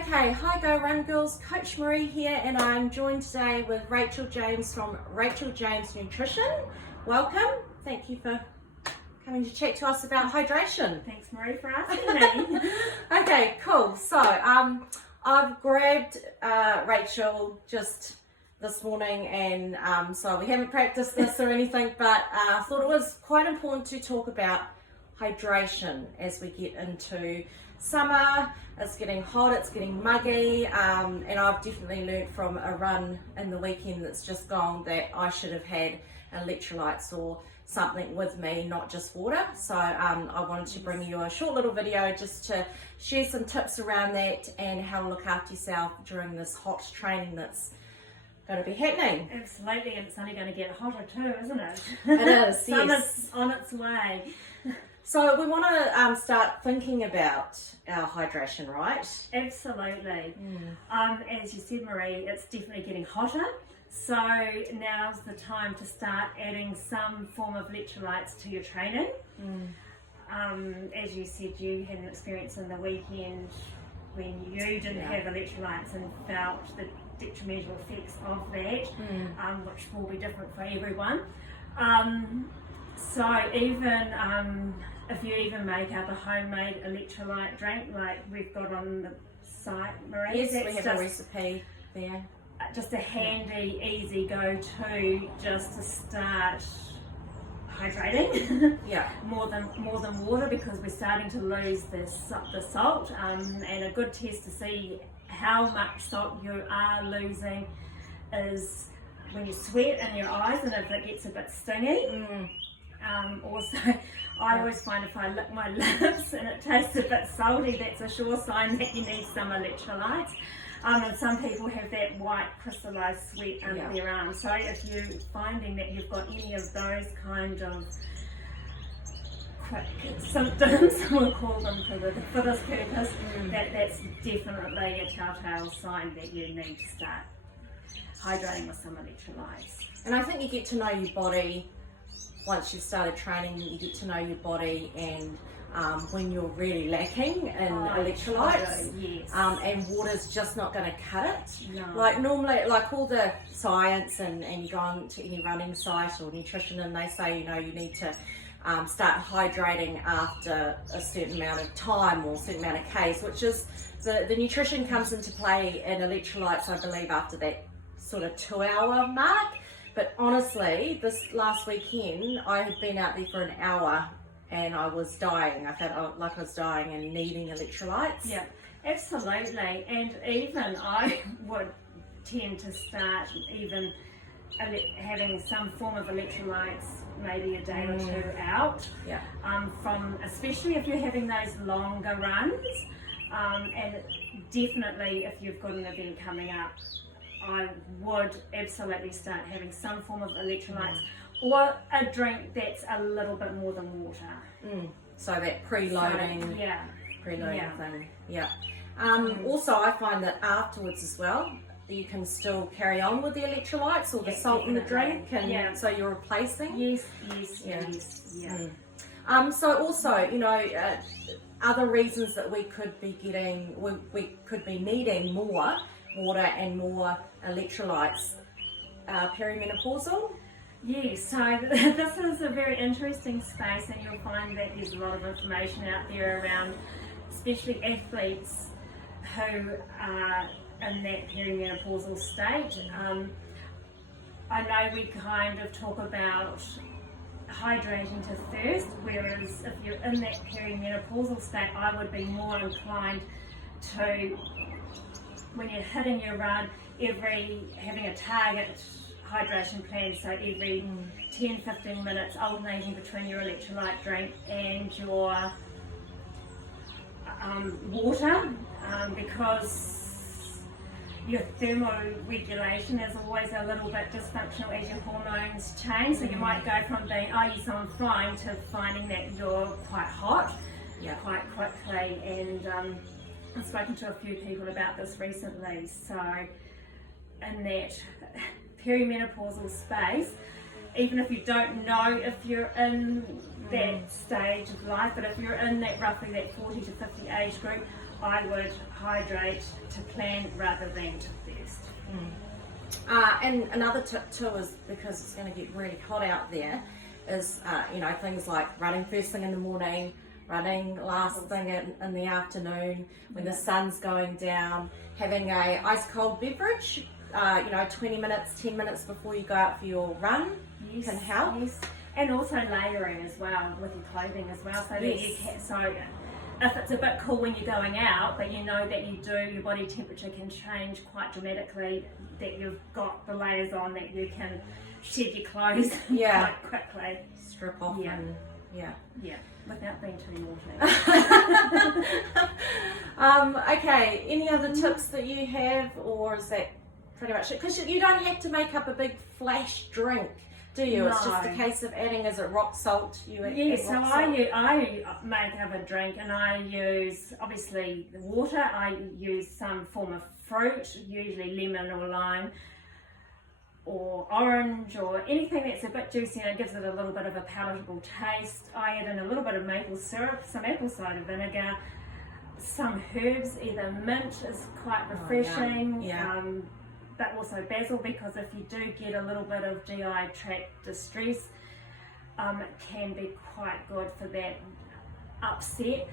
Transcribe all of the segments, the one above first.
Okay, hi Go Run Girls, Coach Marie here, and I'm joined today with Rachel James from Rachel James Nutrition. Welcome, thank you for coming to chat to us about hydration. Thanks Marie for asking me. Okay, cool. So I've grabbed Rachel just this morning, and so we haven't practiced this or anything, but I thought it was quite important to talk about hydration as we get into summer. It's getting hot, it's getting muggy, and I've definitely learnt from a run in the weekend that's just gone that I should have had electrolytes or something with me, not just water. So I wanted to bring you a short little video just to share some tips around that and how to look after yourself during this hot training that's going to be happening. Absolutely, and it's only going to get hotter too, isn't it? It is, yes. Summer's on its way. So we want to start thinking about our hydration, right? Absolutely. As you said, Marie, it's definitely getting hotter. So now's the time to start adding some form of electrolytes to your training. As you said, you had an experience in the weekend when you didn't have electrolytes and felt the detrimental effects of that, which will be different for everyone. So even if you even make up a homemade electrolyte drink like we've got on the site, Marie, yes, we have a recipe there. Just a handy, easy go-to just to start hydrating. more than water, because we're starting to lose the salt, and a good test to see how much salt you are losing is when you sweat in your eyes and if it gets a bit stingy. Also, I always find if I lick my lips and it tastes a bit salty, that's a sure sign that you need some electrolytes. And some people have that white crystallized sweat under their arms. So if you're finding that you've got any of those kind of quick symptoms, we'll call them for this purpose, that's definitely a telltale sign that you need to start hydrating with some electrolytes. And I think you get to know your body. Once you've started training, you get to know your body, and when you're really lacking in electrolytes, and water's just not going to cut it. No. Like normally, like all the science, and you go on to any running site or nutrition, and they say, you know, you need to start hydrating after a certain amount of time or a certain amount of Ks, which is the nutrition comes into play in electrolytes, I believe, after that sort of 2-hour mark. But honestly, this last weekend, I had been out there for an hour and I was dying. I felt like I was dying and needing electrolytes. Yeah, absolutely. And even I would tend to start even having some form of electrolytes maybe a day or two out. From, especially if you're having those longer runs, and definitely if you've got an event coming up, I would absolutely start having some form of electrolytes or a drink that's a little bit more than water. So that preloading, thing. Also, I find that afterwards as well, you can still carry on with the electrolytes or the salt in the drink, and so you're replacing. Yes. So also, you know, other reasons that we could be getting, we could be needing more water and more electrolytes, perimenopausal. Yes, so this is a very interesting space, and you'll find that there's a lot of information out there around, especially athletes who are in that perimenopausal state. I know we kind of talk about hydrating to thirst, whereas if you're in that perimenopausal state, I would be more inclined to, when you're hitting your run, having a target hydration plan, so every 10-15 minutes alternating between your electrolyte drink and your water, because your thermoregulation is always a little bit dysfunctional as your hormones change. So you might go from being, oh yes, I'm fine, to finding that you're quite hot quite quickly. And I've spoken to a few people about this recently. So in that perimenopausal space, even if you don't know if you're in that stage of life, but if you're in that roughly that 40 to 50 age group, I would hydrate to plan rather than to thirst. And another tip too is, because it's going to get really hot out there, is things like running first thing in the morning, running last thing in the afternoon when the sun's going down, having a ice cold beverage 20 minutes, 10 minutes before you go out for your run can help. Yes. And also layering as well with your clothing as well, so that you can, so if it's a bit cool when you're going out, but you know that your body temperature can change quite dramatically, that you've got the layers on, that you can shed your clothes quite quickly. Strip off and without being too naughty. Okay, any other tips that you have, or is that pretty much it? Because you don't have to make up a big flash drink, do you? No. It's just a case of adding, is it rock salt? I make up a drink, and I use, obviously, the water. I use some form of fruit, usually lemon or lime or orange, or anything that's a bit juicy and gives it a little bit of a palatable taste. I add in a little bit of maple syrup, some apple cider vinegar, some herbs, either mint is quite refreshing, but also basil, because if you do get a little bit of GI tract distress, it can be quite good for that upset.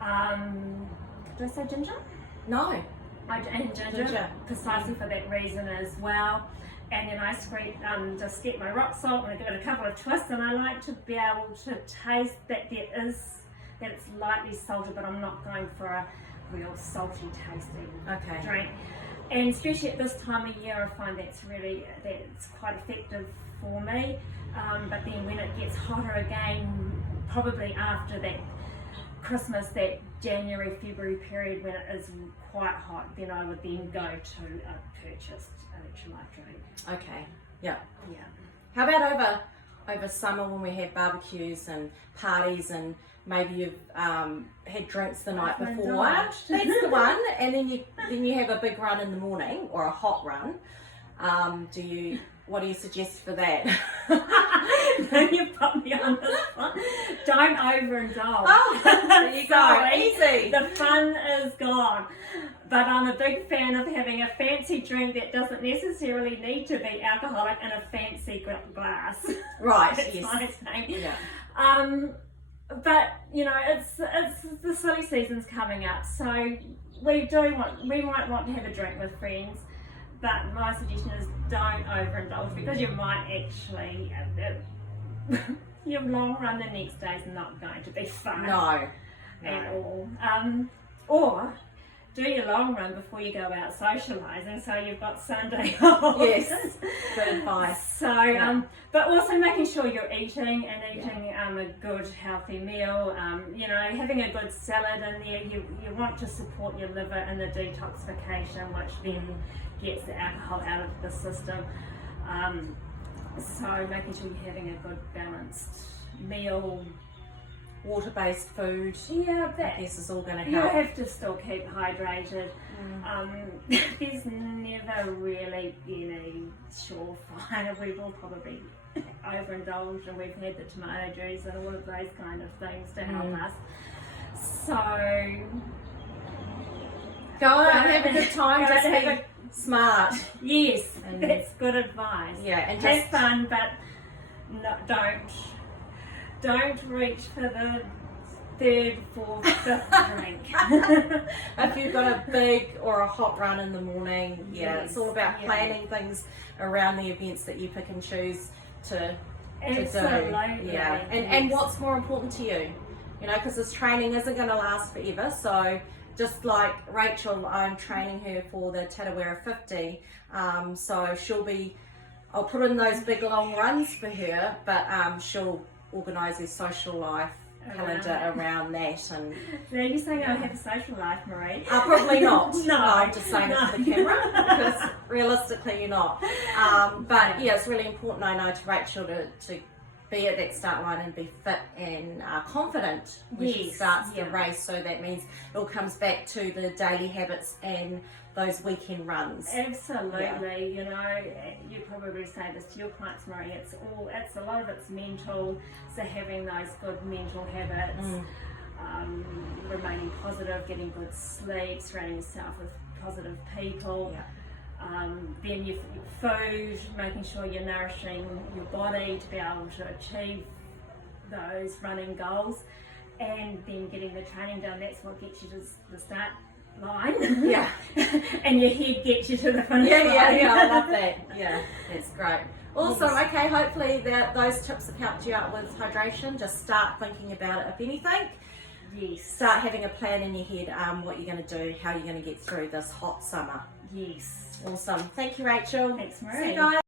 Did I say ginger? No. And ginger, precisely for that reason as well. And then I just get my rock salt and I give it a couple of twists, and I like to be able to taste that that it's lightly salted, but I'm not going for a real salty tasting drink. And especially at this time of year, I find that's quite effective for me. But then when it gets hotter again, probably after that Christmas, that January, February period when it is quite hot, then I would then go to a purchased electrolyte drink. Okay, yeah. How about over summer when we have barbecues and parties, and maybe you've had drinks the night before? That's the one. And then you have a big run in the morning, or a hot run. What do you suggest for that? You've put me on this one. Don't overindulge. Oh, there you go. Easy. The fun is gone. But I'm a big fan of having a fancy drink that doesn't necessarily need to be alcoholic in a fancy glass. Right. That's yes. my thing. Yeah. But it's the silly season's coming up, so we might want to have a drink with friends. But my suggestion is don't overindulge, because you might actually your long run the next day is not going to be fun. No. At all. Or do your long run before you go out socialising, so you've got Sunday off. Yes, good advice. So, but also making sure you're eating a good healthy meal. Having a good salad in there. You want to support your liver in the detoxification, which then gets the alcohol out of the system. So making sure you're having a good balanced meal. Water-based food. Yeah, I guess is all going to help. You have to still keep hydrated. There's never really any surefire. We will probably overindulge, and we've had the tomato juice and all of those kind of things to help us. So go out and have a good time. Just be smart. Yes, that's good advice. Yeah, and have fun, but don't reach for the third, fourth, fifth drink. If you've got a big or a hot run in the morning, it's all about planning things around the events that you pick and choose to Absolutely. do. Yeah, and what's more important to you? Because this training isn't going to last forever. So just like Rachel, I'm training her for the Tarawera 50. So I'll put in those big long runs for her, but she'll organise her social life calendar around that. And so you're saying I have a social life, Marie? Probably not. No, I'm just saying it for the camera, because realistically you're not. But it's really important, I know, to Rachel to be at that start line and be fit and confident when she starts the race. So that means it all comes back to the daily habits and those weekend runs. Absolutely. You probably say this to your clients, Marie. It's a lot of it's mental. So having those good mental habits, remaining positive, getting good sleep, surrounding yourself with positive people. Yeah. Then your food, making sure you're nourishing your body to be able to achieve those running goals, and then getting the training done. That's what gets you to the start line. Yeah. And your head gets you to the finish line. Yeah, I love that. Yeah, that's great. Awesome. Okay, hopefully those tips have helped you out with hydration. Just start thinking about it, if anything. Yes. Start having a plan in your head, what you're going to do, how you're going to get through this hot summer. Yes. Awesome. Thank you, Rachel. Thanks, See Marie. you guys.